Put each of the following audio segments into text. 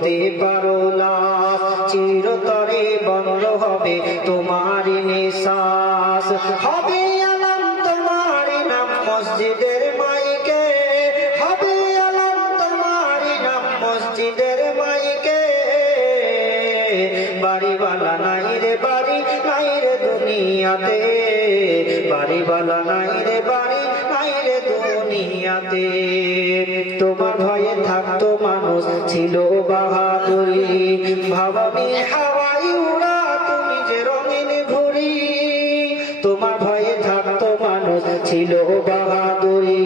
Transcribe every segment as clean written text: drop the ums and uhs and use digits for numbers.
হতে পারো লাশ, চিরতরে বন্ধ হবে তোমারই নিঃশ্বাস। হবে আলাম তোমারই নাম মসজিদের মাইকে, হবে আলাম তোমারই নাম মসজিদের মাইকে। বাড়িওয়ালা নাই রে বাড়ি নাই রে দুনিয়াতে, বাড়িওয়ালা নাই রে বাড়ি নাই রে দুনিয়াতে। তোমার ভয়ে থাকতো মানুষ ছিল বাহাদুরি, ভাবামি হাওয়াই উড়া তুমি যে রঙিন ঘুড়ি। তোমার ভয়ে থাকতো মানুষ ছিল বাহাদুরি,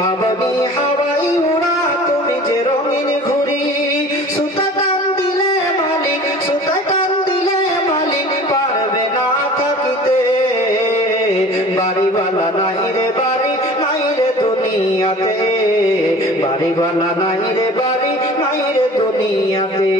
ভাবামি হাওয়াই উড়া তুমি যে রঙিন ঘুড়ি। সুতা টান দিলে মালিক, সুতা টান দিলে মালিক পারবে না থাকিতে। বাড়িওয়ালা নাই রে বাড়ি নাই রে দুনিয়াতে, বাড়িওয়ালা নাই রে বাড়ি নাই রে দুনিয়াতে।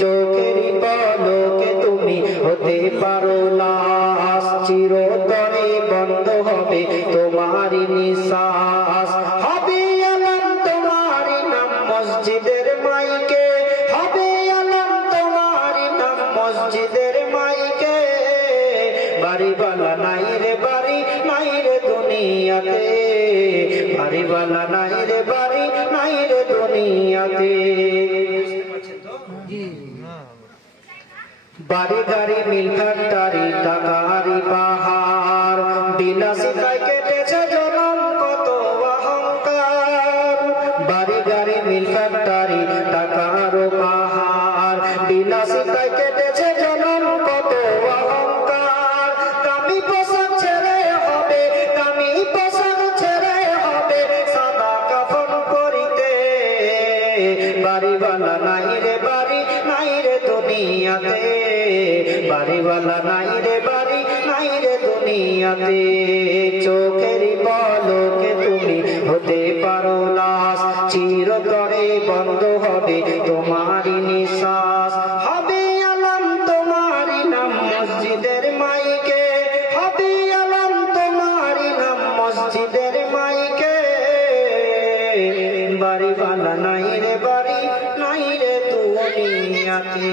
চোখের পলকে তুমি হতে পারো লাশ, চিরতরে বন্ধ হবে তোমারই নিঃশ্বাস। হবে আলাম তোমারই নাম মসজিদের মাইকে, হবে আলাম তোমারই নাম মসজিদের মাইকে। বাড়িওয়ালা নাই রে বাড়ি নাই রে দুনিয়াতে, বাড়িওয়ালা নাই রে বাড়ি নাই রে দুনিয়াতে। বাড়ি গাড়ি মিল ফ্যাক্টরি টাকারি পাহাড়, বিলাসিতায় কেটেছে জনম কত অহংকার। বাড়ি গাড়ি মিল ফ্যাক্টরি টাকার পাহাড়, বিলাসিতায় কেটেছে জনম কত অহংকার। দামি পোশাক ছেড়ে হবে, দামি পোশাক ছেড়ে হবে সাদা কাফন পরিতে। বাড়িওয়ালা নাই রে বাড়ি নাই রে দুনিয়াতে, বাড়িওয়ালা নাই রে বাড়ি নাই রে দুনিয়াতে। চোখের পলকে তুমি হতে পারো লাশ, চিরতরে বন্ধ হবে তোমারই নিঃশ্বাস। হবে আলাম তোমারই নাম মসজিদের মাইকে, হবে আলাম তোমারই নাম মসজিদের মাইকে। বাড়িওয়ালা নাই রে বাড়ি নাই রে দুনিয়াতে।